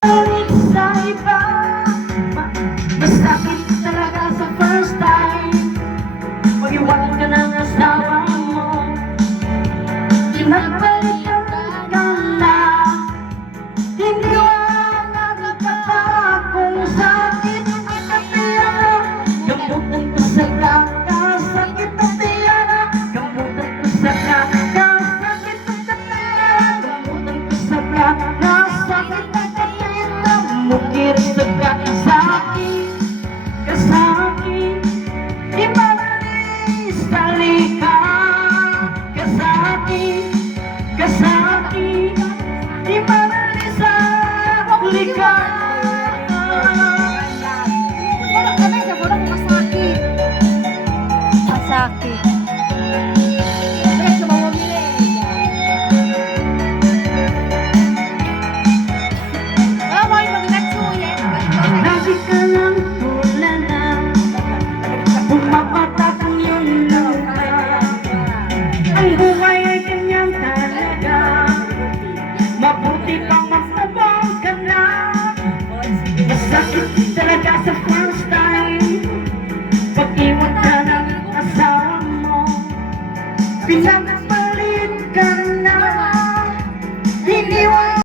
Sa iba, masakit talaga sa first time. Mag-iwan ka ng asawa mo, pinagbalikan ka na. Hindi ko nakakata kung sakit at katiyana. Gamutan ko sa kakasakit at tiyana. Gamutan ko sa kakasakit at tiyana. Gamutan ko sa kakasakit at tiyana. Mukirin sa kakasakit, kasakit, di mamalis talika. Kasakit, kasakit, di mamalis talika. Bulak kami sa bulak masakit. Masakit. Bulak sa bawang Lagi ka lang tulala, pumapatak ang iyong luka. Ang buhay ay ganyan talaga, mabuti pang magtabang ka na. Masakit talaga sa first time, pag-iwan ka ng asawa mo.